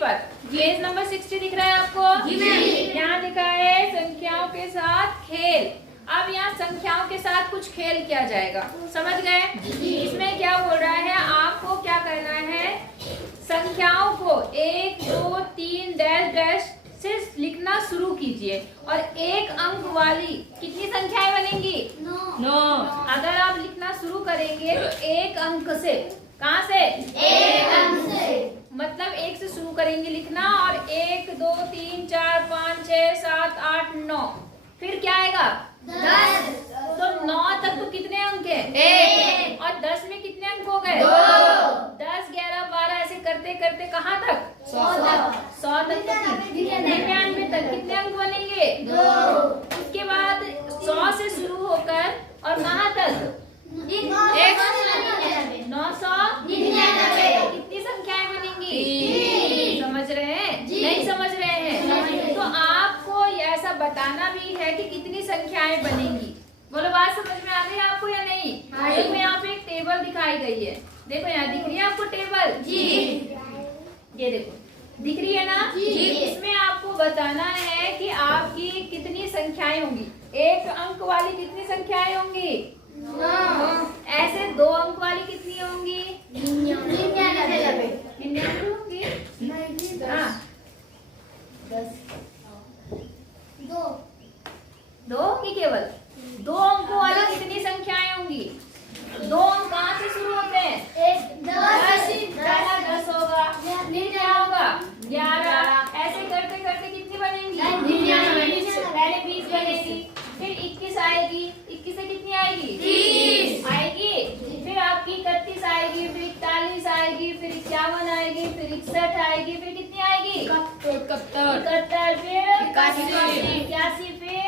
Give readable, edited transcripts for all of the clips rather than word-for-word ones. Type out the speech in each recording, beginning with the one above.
पर। Page number 60 दिख रहा है आपको? जी मैम। यहाँ लिखा है संख्याओं के साथ खेल। अब यहाँ संख्याओं के साथ कुछ खेल किया जाएगा, समझ गए? इसमें क्या बोल रहा है, आपको क्या करना है, संख्याओं को 1 2 3 डैश डैश से लिखना शुरू कीजिए और एक अंक वाली कितनी संख्याएं बनेंगी? 9। अगर आप लिखना शुरू करेंगे तो एक अंक से, कहाँ से? एक अंक से, मतलब 1 से शुरू करेंगे लिखना और 1 2 3 4 5 6 7 8 9, फिर क्या आएगा? 10। तो 9 तक तो कितने अंक है? 1। और 10 में कितने अंक हो गए? 2। 10 11 12 ऐसे करते करते कहाँ तक? 100 तक। 100 तक। 99 तक कितने अंक बनेंगे? 2। उसके बाद 100 से शुरू होकर और कहाँ तक? 999। कितनी संख्याएं बनेंगी? समझ रहे हैं? नहीं समझ रहे हैं? तो आपको ऐसा बताना भी है कि कितनी संख्याएं बनेंगी। बोलो, बात समझ में आ गई आपको या नहीं? देखो यहाँ पे एक टेबल दिखाई गई है, देखो यहाँ दिख रही है आपको टेबल? जी। ये देखो, दिख रही है ना? जी। इसमें आपको बताना है कि आपकी कितनी संख्याएं होंगी। एक अंक वाली कितनी संख्याएं होंगी? 9। ऐसे 2 अंक वाली कितनी होंगी? 99 होंगी। हाँ, 2 होंगी केवल। 2 अंकों वाली कितनी संख्याएं होंगी? 2 अंक कहाँ से शुरू होते हैं? 10 होगा, फिर क्या होगा? 11। ऐसे करते करते कितनी बनेंगी? 99। पहले 20 बनेगी, फिर 21 आएगी, 21 से कितनी आएगी? 30 आएगी, फिर आपकी 31 आएगी, फिर 41 आएगी, फिर 51 आएगी, फिर 61 आएगी, फिर कितनी आएगी? 71, फिर 81, फिर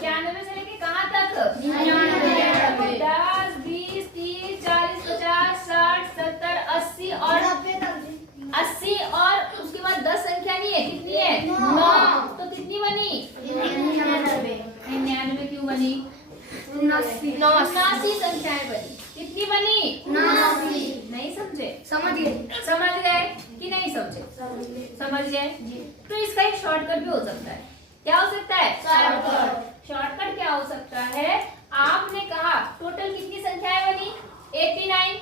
91 से लेके कहाँ तक? 99। 10 20 30 40 50 60 70 80 और 80 और उसके बाद 10 संख्या नहीं है, कितनी है? 9। तो कितनी बनी? 99 क्यों बनी? 79 संख्याएं बनी। कितनी बनी? 79। नहीं समझे? समझ गए। समझ गए कि नहीं समझे? समझ गए? तो इसका एक शॉर्टकट भी हो सकता है। क्या हो सकता है? शॉर्टकट क्या हो सकता है? आपने कहा टोटल कितनी संख्याएं बनी? 89।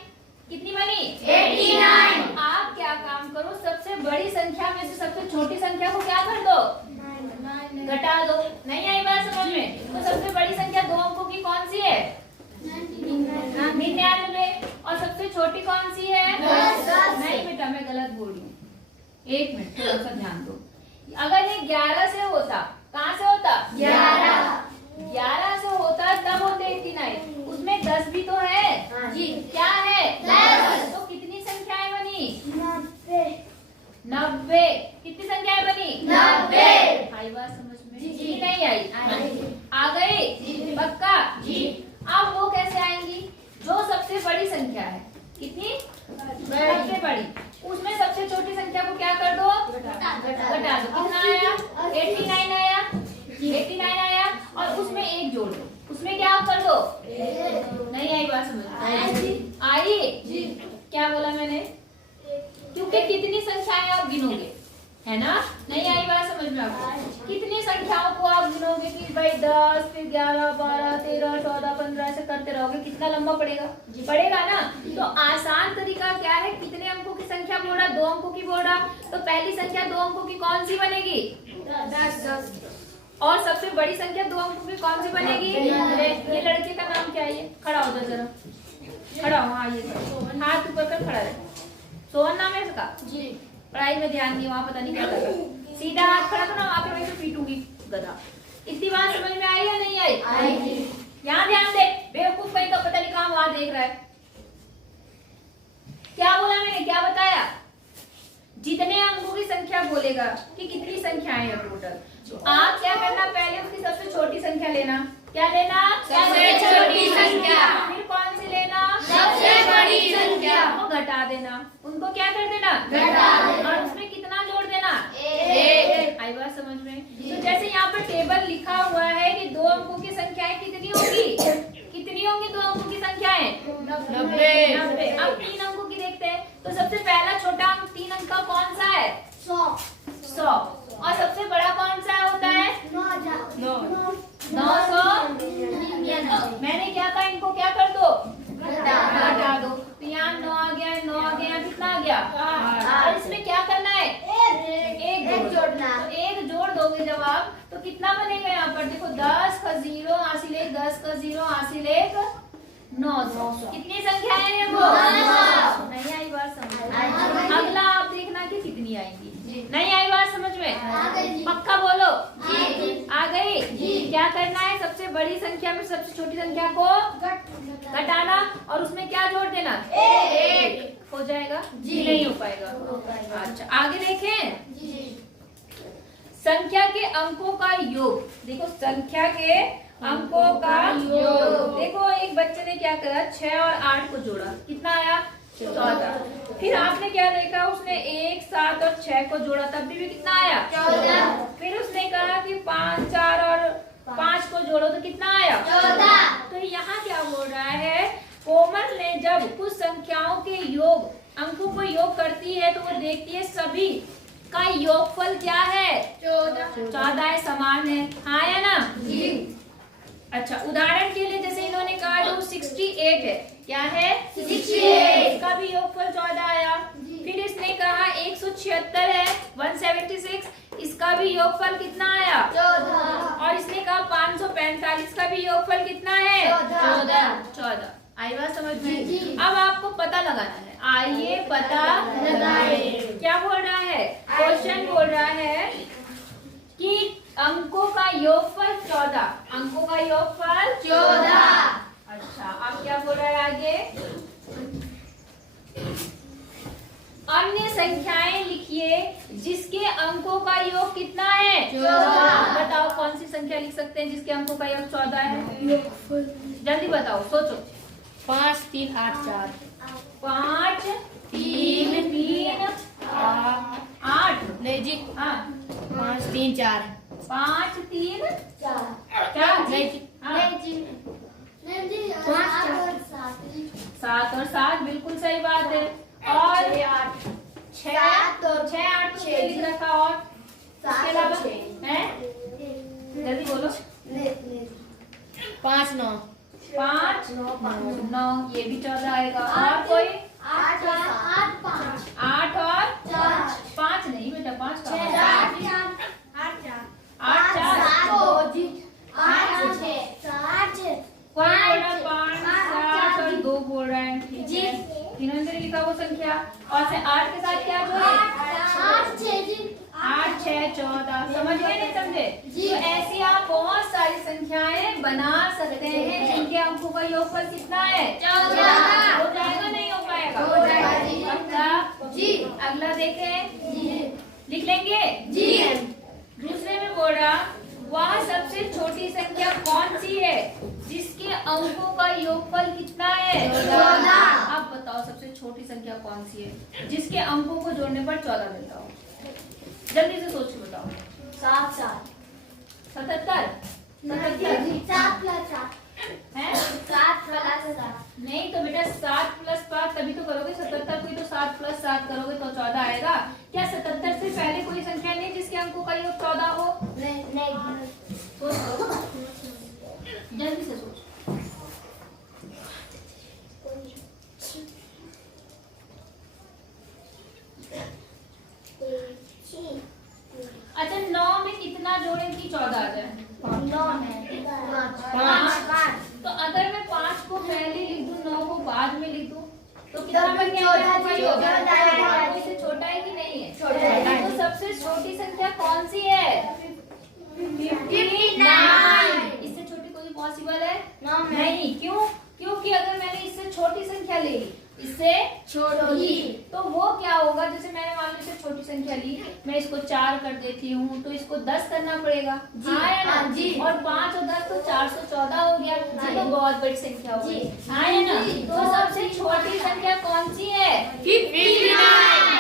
कितनी बनी? 89। आप क्या काम करो, सबसे बड़ी संख्या में से सबसे छोटी संख्या को क्या कर दो? घटा दो। नहीं आई बात समझ में? तो सबसे बड़ी संख्या 2 अंकों की कौन सी है? 99। और सबसे छोटी कौन सी है? 10। नहीं बेटा, मैं गलत बोल रही हूँ, एक मिनट थोड़ा सा ध्यान दो। अगर ये 11 से होता, कहाँ से होता? 11 से होता तब होते 89। उसमें 10 भी तो है। जी। क्या है? 10। तो कितनी संख्याएं बनी? 90। कितनी संख्याएं बनी? 90। आई बात समझ में? जी। कि नहीं आई? आ गई? पक्का? जी। अब वो कैसे आएंगी? जो सबसे बड़ी संख्या है, कितनी? सबसे बड़ी, उसमें सबसे छोटी संख्या को क्या कर दो? घटा दो। कितना आया? 89 आया। 89 आया और उसमें 1 जोड़ दो। उसमें क्या कर दो? नहीं आई बात समझ? आई? क्या बोला मैंने? क्योंकि कितनी संख्याएं आप गिनोगे, है ना? नहीं आई बात समझ में आपको? कितनी संख्याओं को आप गिनोगे कि भाई 10 फिर 11 12 13 14 15 ऐसे करते रहोगे, कितना लंबा पड़ेगा? पड़ेगा ना? तो आसान तरीका क्या है? कितने अंकों की संख्या बोल रहा? 2 अंकों की बोल रहा। तो पहली संख्या 2 अंकों की कौन सी बनेगी? 10। और सबसे बड़ी संख्या 2 अंकों की कौन सी बनेगी? ये लड़के का नाम क्या है? खड़ा हो जाओ जरा, खड़ा हो। हाँ, ये हाथ ऊपर कर खड़ा रहे। सोहन नाम है इसका? जी। पढ़ाई में ध्यान नहीं, वहाँ पता नहीं क्या कर रहा। सीधा हाथ खड़ा करो, वहाँ पे वैसे पीटूंगी गधा। इतनी बात समझ में आई या नहीं आई? यहाँ ध्यान दे, बेवकूफ कहीं का पता नहीं कहाँ वहाँ देख रहा है। क्या बोला मैंने? क्या बताया? जितने अंकों की संख्या बोलेगा कि कितनी संख्याएं हैं टोटल, तो आप क्या करना? पहले उसकी सबसे छोटी संख्या लेना। क्या लेना? सबसे छोटी संख्या। फिर कौन सी लेना? सबसे बड़ी संख्या। वो घटा देना। उनको क्या कर देना? घटा देना। और उसमें कितना जोड़ देना? 1। आई बात समझ में? तो जैसे यहाँ पर टेबल लिखा हुआ है कि 2 अंकों की संख्याएं कितनी होगी? कितनी होंगी 2 अंकों की संख्याएं? 90। अब 3 अंकों की देखते हैं। तो सबसे पहला छोटा अंक 3 अंक का कौन सा है? 100। और सबसे बड़ा कौन सा होता है? 900। मैंने क्या कहा, इनको क्या कर दो? घटा दो। तो यहाँ 9 आ गया, 9 आ गया, कितना आ गया? 8। और इसमें क्या करना है? एक जोड़ना। तो एक जोड़ दोगे जब आप, तो कितना बनेगा यहाँ पर? देखो 10 का 0 हासिल 1, 10 का 0 हासिल 1, 900। कितनी संख्या है ये? वो नहीं आई बात समझ। अगला आप देखना कि कितनी आएंगी। नहीं आई बात समझ में? पक्का बोलो। आ गई। क्या करना है? सबसे बड़ी संख्या में सबसे छोटी संख्या को घटाना और उसमें क्या जोड़ देना? 1 हो जाएगा? नहीं हो पाएगा। अच्छा आगे देखें। संख्या के अंकों का योग। देखो संख्या के अंकों का योग। देखो एक बच्चे ने क्या करा, 6 और 8 को जोड़ा, कितना आया? 14। फिर आपने क्या देखा, उसने 1, 7 और 6 को जोड़ा, तब भी कितना आया? 14। फिर उसने कहा कि 5, 4 और 5 को जोड़ो तो कितना आया? 14। तो यहाँ क्या बोल रहा है, कोमल ने जब कुछ संख्याओं के योग अंकों को योग करती है तो वो देखती है सभी का योगफल क्या है? 14 समान है। हाँ या ना? अच्छा उदाहरण के लिए जैसे इन्होंने कहा जो 68 है, क्या है? 68। इसका भी योगफल 14 आया। फिर इसने कहा 176 है, 176, इसका भी योगफल कितना आया? 14। और इसने कहा 545 का भी योगफल कितना है? 14। आई बात समझ में? अब आपको पता लगाना है। आइए पता लगाएं। क्या बोल रहा है? क्वेश्चन बोल रहा है कि अंकों का योगफल 14। अंकों का योगफल 14। अच्छा अब क्या बोल रहा है आगे? अन्य संख्याएं लिखिए जिसके अंकों का योग कितना है? 14। बताओ कौन सी संख्या लिख सकते हैं जिसके अंकों का योग 14 है? जल्दी बताओ, सोचो। 5, 3, 8, 4। 5, 3, 3, 8। नहीं जी, हाँ 5, 3, 4। 5, 3, 4। क्या? नहीं जी, हाँ 7 और 7 बिल्कुल सही बात है। और 6 और 8 तो लिख रखा। और इसके अलावा है? जल्दी बोलो। 5, 9। 5, 9 ये भी 14 आएगा। और कोई? 8 और 5 नहीं बेटा, 5 का 8, 4 कोई बोल रहा है 5, 7 और 2 बोल रहा है। ठीक है, इन्होंने लिखा वो संख्या और से 8 के साथ क्या जोड़े? 8, 6, 14। समझ गए नहीं समझे? तो ऐसी आप बहुत सारी संख्याएं बना सकते हैं जिनके अंकों का योगफल कितना है? 14। हो जाएगा नहीं हो पाएगा? हो जाएगा। पक्का? जी। अगला देखें, लिख लेंगे जी। दूसरे में बोल रहा वह सबसे छोटी संख्या कौन सी है जिसके अंकों का योगफल कितना है? 14। अब बताओ सबसे छोटी संख्या कौन सी है जिसके अंकों को जोड़ने पर 14 मिलता हो? जल्दी से सोच के बताओ। 77 है? नहीं तो बेटा 7 + 5 तभी तो करोगे 77 कोई तो 7 + 7 करोगे तो 14 आएगा। क्या 77 से पहले कोई संख्या नहीं जिसके अंकों का योग 14 हो? सोच जल्दी से सोच। अच्छा 9 में कितना जोड़े कि 14 आ जाए? 5। तो अगर मैं 5 को पहले लिख दूं 9 को बाद में लिख दूं तो कितना बन गया? 14 इससे छोटा है कि नहीं है? छोटा है। तो सबसे छोटी संख्या कौन सी है? 59। इससे छोटी कोई पॉसिबल है? नहीं। क्यों? क्योंकि अगर मैंने इससे छोटी संख्या ले ली, इससे छोटी, तो वो क्या होगा? जैसे मैंने मान लो इससे छोटी संख्या ली, मैं इसको 4 कर देती हूँ तो इसको 10 करना पड़ेगा। हाँ या ना? जी। और 5 और 10 तो 414 हो गया। ये तो बहुत बड़ी संख्या हो गई। हाँ या ना? तो सबसे छोटी संख्या कौन सी है? 59।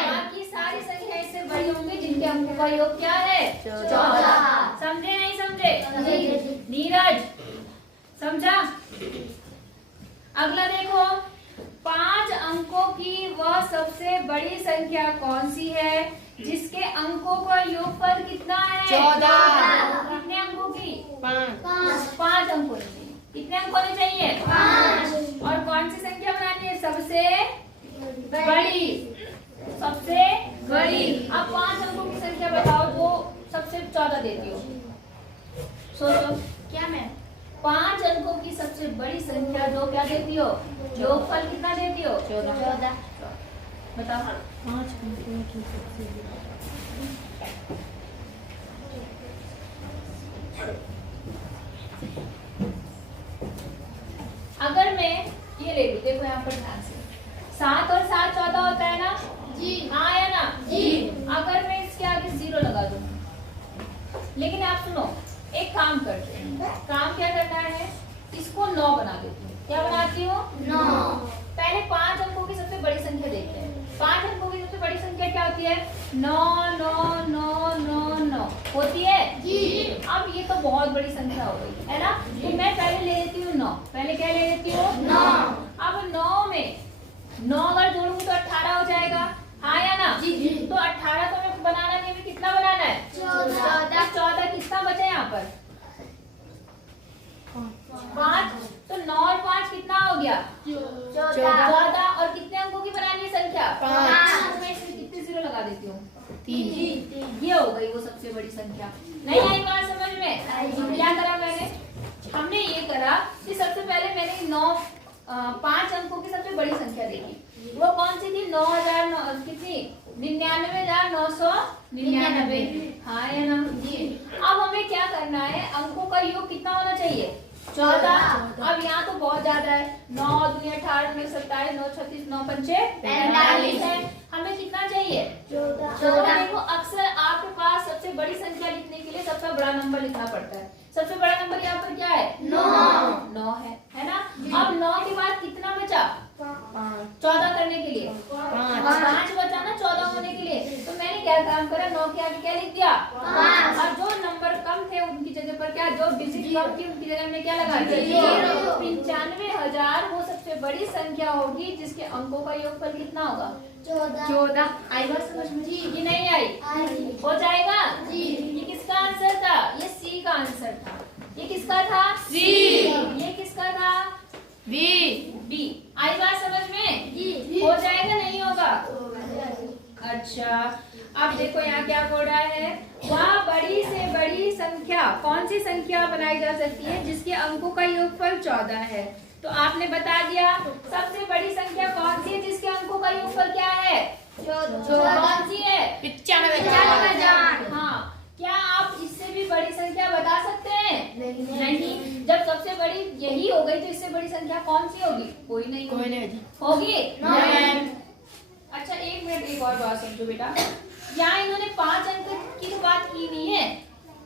बाकी सारी संख्या इससे बड़ी होंगी जिनके अंकों का योग क्या है? 14। समझे नहीं समझे? नीरज समझा? अगला देखो 5 अंकों की वह सबसे बड़ी संख्या कौन सी है जिसके अंकों का योगफल कितना है? 14। कितने अंकों की? 5। 5 अंक होने चाहिए। कितने अंक होने चाहिए? 5। और कौन सी संख्या बनानी है? सबसे बड़ी। सबसे बड़ी। अब 5 अंकों की संख्या बताओ जो सबसे 14 देती हो। सोचो। क्या मैम? 5 अंकों की सबसे बड़ी संख्या जो क्या देती हो? योगफल कितना देती हो? 14। बताओ। 5 अंकों की सबसे बड़ी। अगर मैं ये ले लूं, देखो यहाँ पर ध्यान से, 7 और 7 14 होता है ना? जी। हाँ या ना? जी। अगर मैं इसके आगे 0 लगा दूं, लेकिन आप सुनो, एक काम करते हैं। काम क्या करना है? इसको 9 बना देती हूँ। क्या बनाती हूँ? 9। पहले 5 अंकों की सबसे बड़ी संख्या देखते हैं। 5 अंकों की सबसे बड़ी संख्या क्या होती है? 9 9 9 9 9 होती है। जी। अब ये तो बहुत बड़ी संख्या हो गई है ना? तो मैं पहले ले लेती हूँ 9। पहले क्या ले लेती हूँ? 9। अब 9 में 9 अगर जोड़ूंगी तो 18 हो जाएगा। हाँ या ना? जी, जी। तो 18 तो मैं बनाना नहीं, कितना बनाना है? 14। 14 कितना बचा यहाँ पर? 5। तो 9 और 5 कितना हो गया? 14। और कितने अंकों की बनानी है संख्या? 5। तो मैं इसमें कितने 0 लगा देती हूँ? 3। ये हो गई वो सबसे बड़ी संख्या। नहीं आई बात समझ में? क्या करा मैंने? हमने ये करा कि सबसे पहले मैंने 5 अंकों की सबसे बड़ी संख्या देखी। वो कौन सी थी? 9,000 कितनी? 99,999। हाँ या ना? अब हमें क्या करना है? अंकों का योग कितना होना चाहिए? 14। अब यहाँ तो बहुत ज्यादा है। 9 दूनी 18 में 27 9 36 9 पंचे 45 है। हमें कितना चाहिए? 14। देखो अक्सर आपके पास सबसे बड़ी संख्या लिखने के लिए सबसे बड़ा नंबर लिखना पड़ता है। सबसे बड़ा नंबर यहाँ पर क्या है? 9 है ना? अब 9 के बाद कितना बचा? 14 करने के लिए 5 बचा ना 14 होने के लिए। तो मैंने क्या काम करा? 9 के आगे क्या लिख दिया? 5। और जो नंबर कम थे उनकी जगह पर क्या, जो डिजिट कम थी उनकी जगह में क्या लगा दिया? 95,000 वो सबसे बड़ी संख्या होगी जिसके अंकों का योगफल कितना होगा? 14। आई बात समझ में? कि नहीं आई? हो जाएगा? ये किसका आंसर था? ये सी का आंसर था। ये किसका था? सी। ये किसका था? बी। आई बात समझ में? जी। हो जाएगा? नहीं होगा? अच्छा, अब देखो यहाँ क्या बोल रहा है? वह बड़ी से बड़ी संख्या, कौन सी संख्या बनाई जा सकती है जिसके अंकों का योगफल 14 है? तो आपने बता दिया सबसे बड़ी संख्या कौन सी है जिसके अंकों का योगफल क्या है? 14। कौन सी है? 95,000। हाँ, क्या आप इससे भी बड़ी संख्या बता सकते हैं? नहीं। जब सबसे बड़ी यही हो गई तो इससे बड़ी संख्या कौन सी होगी? कोई नहीं होगी। अच्छा एक मिनट, एक और बात समझो बेटा। यहाँ इन्होंने 5 अंक की तो बात की नहीं है।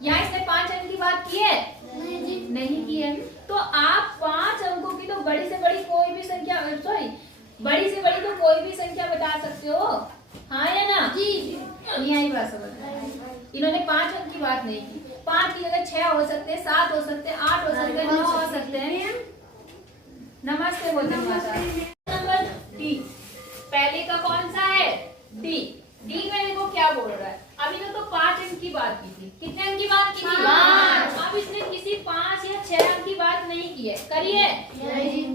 यहाँ इसने 5 अंक की बात की है? नहीं की है। तो आप 5 अंकों की तो बड़ी से बड़ी कोई भी संख्या, सॉरी बड़ी से बड़ी तो कोई भी संख्या बता सकते हो। हाँ या ना? नहीं आई बात समझ में? इन्होंने 5 अंक की बात नहीं की। 5 की जगह 6 हो सकते हैं, 7 हो सकते हैं, 8 हो सकते हैं, 9 हो सकते हैं। नमस्ते बोलते माता। नंबर डी, पहले का कौन सा है? डी। डी में देखो क्या बोल रहा है। अभी तो 5 अंक की बात की थी। कितने अंक की बात की थी? 5। अब इसने किसी 5 या 6 अंक की बात नहीं की है, करी है?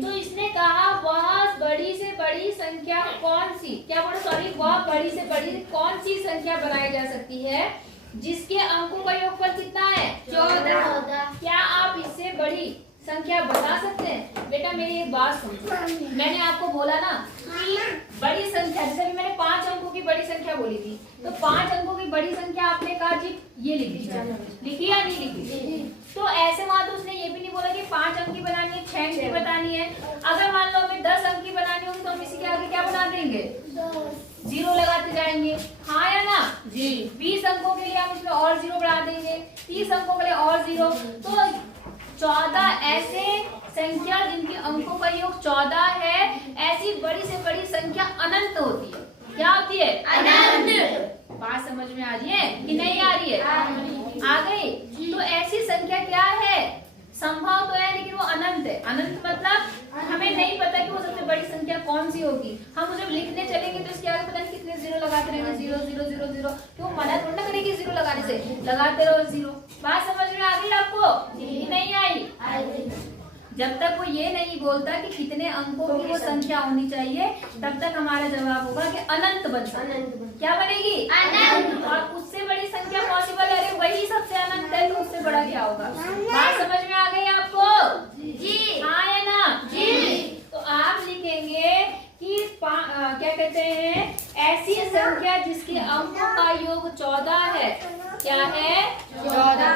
तो इसने कहा वह बड़ी से बड़ी संख्या कौन सी, क्या बोलो सॉरी, वह बड़ी से बड़ी कौन सी संख्या बनाई जा सकती है जिसके अंकों का योगफल कितना है? 14। क्या आप इससे बड़ी संख्या बता सकते हैं? बेटा मेरी एक बात समझो, मैंने आपको बोला ना कि बड़ी संख्या, जैसे भी मैंने 5 अंकों की बड़ी संख्या बोली थी, तो 5 अंकों की बड़ी संख्या आपने कहा जी ये लिखी या नहीं लिखी? तो ऐसे वहां तो उसने ये भी नहीं बोला कि 5 अंक की बनानी है, 6 अंक की बतानी है। अगर मान लो हमें 10 अंक की बनानी होगी तो हम इसी के आगे क्या बना देंगे? 0 लगाते जाएंगे। हाँ या ना? जी। 20 अंकों के लिए हम उसमें और 0 बढ़ा देंगे, 30 अंकों के लिए और 0। तो 14 ऐसे संख्या जिनके अंकों का योग 14 है, ऐसी बड़ी से बड़ी संख्या अनंत होती है। क्या होती है? अनंत। बात समझ में आ रही है कि नहीं आ रही है? आ गई। तो ऐसी संख्या क्या है? संभव तो है लेकिन वो अनंत है। अनंत मतलब हमें नहीं पता कि वो सबसे बड़ी संख्या कौन सी होगी। हम उसे लिखने चलेंगे तो इसके आगे पता नहीं कितने जीरो लगाते रहेंगे, 0 0 0 0। क्यों मना थोड़ा ना करेगी जीरो लगाने से, लगाते रहो जीरो। बात समझ में आ गई आपको? नहीं आई? जब तक वो ये नहीं बोलता कि कितने अंकों की वो संख्या होनी चाहिए, तब तक हमारा जवाब होगा कि अनंत बन सकता। क्या बनेगी? अनंत। और उससे बड़ी संख्या पॉसिबल है, अरे वही सबसे अनंत है, तो उससे बड़ा क्या होगा? बात समझ में आ गई आपको? जी हाँ या ना? जी। तो आप लिखेंगे कि क्या कहते हैं, ऐसी संख्या जिसके अंकों का योग 14 है। क्या है? 14।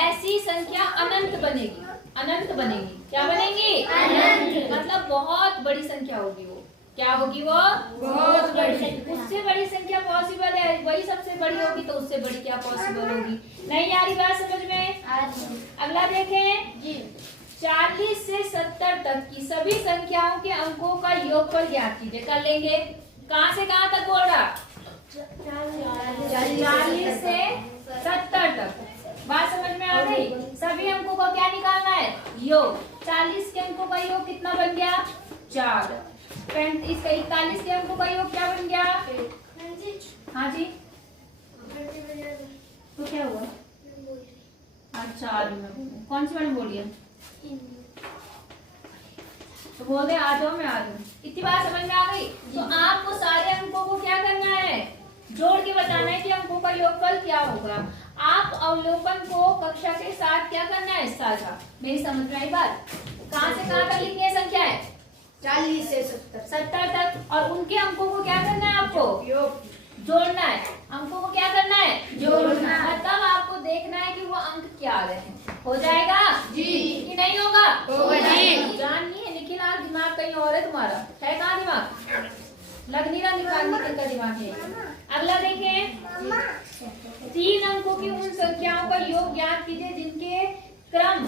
ऐसी संख्या अनंत बनेगी। अनंत बनेगी। क्या बनेगी? अनंत। मतलब बहुत बड़ी संख्या होगी वो। क्या होगी वो? बहुत बड़ी। उससे बड़ी संख्या पॉसिबल है, वही सबसे बड़ी होगी, तो उससे बड़ी क्या पॉसिबल होगी? नहीं आ रही बात समझ में? अगला देखें जी। 40 से 70 तक की सभी संख्याओं के अंकों का योगफल ज्ञात कीजिए। कर लेंगे। कहाँ से कहाँ तक बोल रहा? 40 से 70 तक। बात समझ में आ गई? सभी अंकों का क्या निकालना है? योग। 40 के अंकों का योग कितना बन गया? 4। 41 के अंकों का योग क्या बन गया? हाँ जी, तो क्या हुआ? अच्छा, कौन सी वाली बोली है? तो बोल दे आ जाओ, मैं आ जाऊँ। इतनी बात समझ में आ गई? तो आपको सारे अंकों को क्या करना है? जोड़ के बताना है कि अंकों का योगफल क्या होगा। आप अवलोकन को कक्षा के साथ क्या करना है? साझा। मेरी समझ में आई बात? कहाँ से कहाँ तक लिखनी है संख्याएं? 40 से 70 तक। और उनके अंकों को क्या करना है आपको? जोड़ना है। अंकों को क्या करना है? जोड़ना। मतलब आपको देखना है कि वो अंक क्या आ रहे हैं। हो जाएगा जी कि नहीं होगा? होगा जी। जान नहीं है, लेकिन आज दिमाग कहीं और है तुम्हारा। है कहाँ दिमाग? लग नहीं रहा दिमाग निकल का दिमाग है। अगला देखें। 3 अंकों की उन संख्याओं का योग ज्ञात कीजिए जिनके क्रम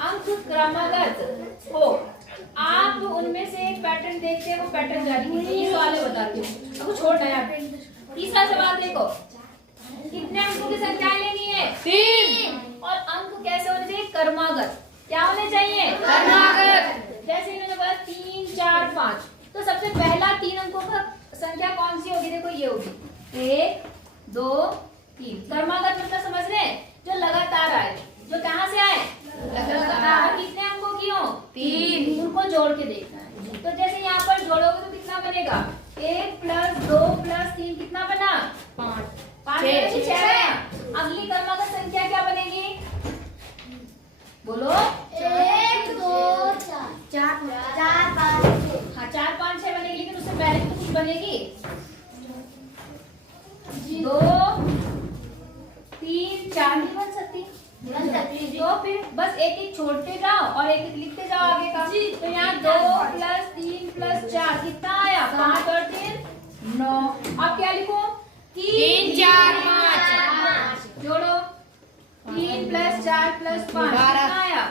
अंक क्रमगत हो। आप उनमें से एक पैटर्न देखते हैं, वो पैटर्न जारी कीजिए। ये सवाल बताती हूँ, अब छोड़ना है। तीसरा सवाल देखो। कितने अंकों की संख्याएं लेनी है? 3। और अंक कैसे होने चाहिए? क्रमागत। क्या होने चाहिए? क्रमागत। जैसे इन्होंने बोला 3 4 5, तो सबसे पहला 3 अंकों का संख्या कौन सी होगी? देखो ये होगी 1 2 3। क्रमागत मतलब समझ रहे हैं? जो लगातार आए, जो कहाँ से आए? लगातार। कितने अंकों की हो? 3। उनको जोड़ के देखना है। तो जैसे यहाँ पर जोड़ोगे तो कितना बनेगा? 1 + 2 + 3 कितना बना? 5। 6। अगली क्रमागत संख्या क्या बनेगी? बोलो। 1 2 4 5 हाँ 4 5 6 बनेगी, लेकिन उससे पहले तो कुछ बनेगी। 2 3 4 नहीं बन सकती। तो फिर बस एक एक छोड़ते जाओ और एक एक लिखते जाओ आगे का। तो यहाँ 2 + 3 + 4 कितना आया? 5 और 3 9। अब क्या लिखो? 3 4 5 जोड़ो। 3 + 4 + 5 कितना आया?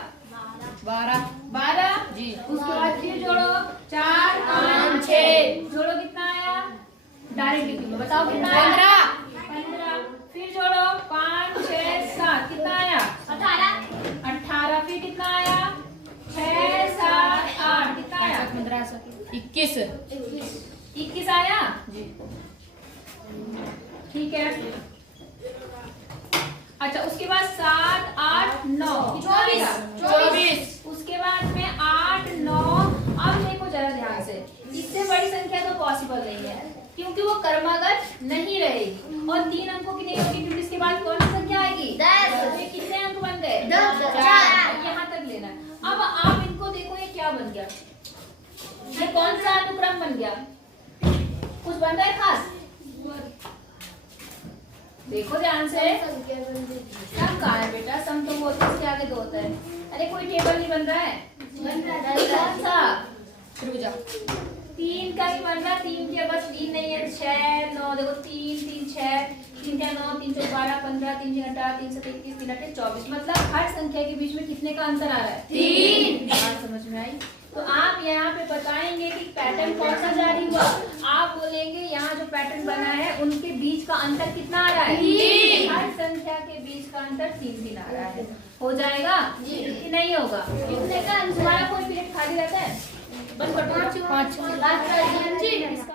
12 जी। उसके बाद फिर जोड़ो 4 5 6 जोड़ो कितना आया? डायरेक्ट लिखो, बताओ कितना आया? 15। फिर जोड़ो 5 6 7 कितना आया? 18। फिर कितना आया? 6 7 8 कितना आया? 15 21 आया जी। ठीक है। अच्छा, उसके बाद 7 8 9 24। उसके बाद में 8 9। अब देखो जरा ध्यान से, इससे बड़ी संख्या तो पॉसिबल नहीं है, क्योंकि वो क्रमागत नहीं रहेगी और 3 अंकों की नहीं होगी, क्योंकि इसके बाद कौन सी संख्या आएगी? 10। तो कितने अंक बन गए? 4। यहाँ तक लेना है। अब आप इनको देखो, ये क्या बन गया? ये कौन सा अनुक्रम बन गया? कुछ बन रहा है खास? देखो ध्यान से। सम कहाँ है बेटा? सम तो बोलते हैं, इसके आगे 2 होता है। अरे कोई टेबल नहीं बन रहा है। कौन सा? 3 का ही बन रहा। 3 के बस 3 नहीं है, 6 9। देखो 3 3 6 3 क्या 9 3 4 12 15 3 6 18 3 7 21 3 8 24। मतलब हर संख्या के बीच में कितने का अंतर आ रहा है? 3। बात समझ में आई? तो आप यहाँ पे बताएंगे कि पैटर्न कौन सा जारी हुआ। आप बोलेंगे यहाँ जो पैटर्न बना है उनके बीच का अंतर कितना आ रहा है? 3। हर संख्या के बीच का अंतर 3 आ रहा है। हो जाएगा जी। नहीं होगा। कितने का आंसर? तुम्हारा कोई पीरियड खाली रहता है? बस 5। लास्ट का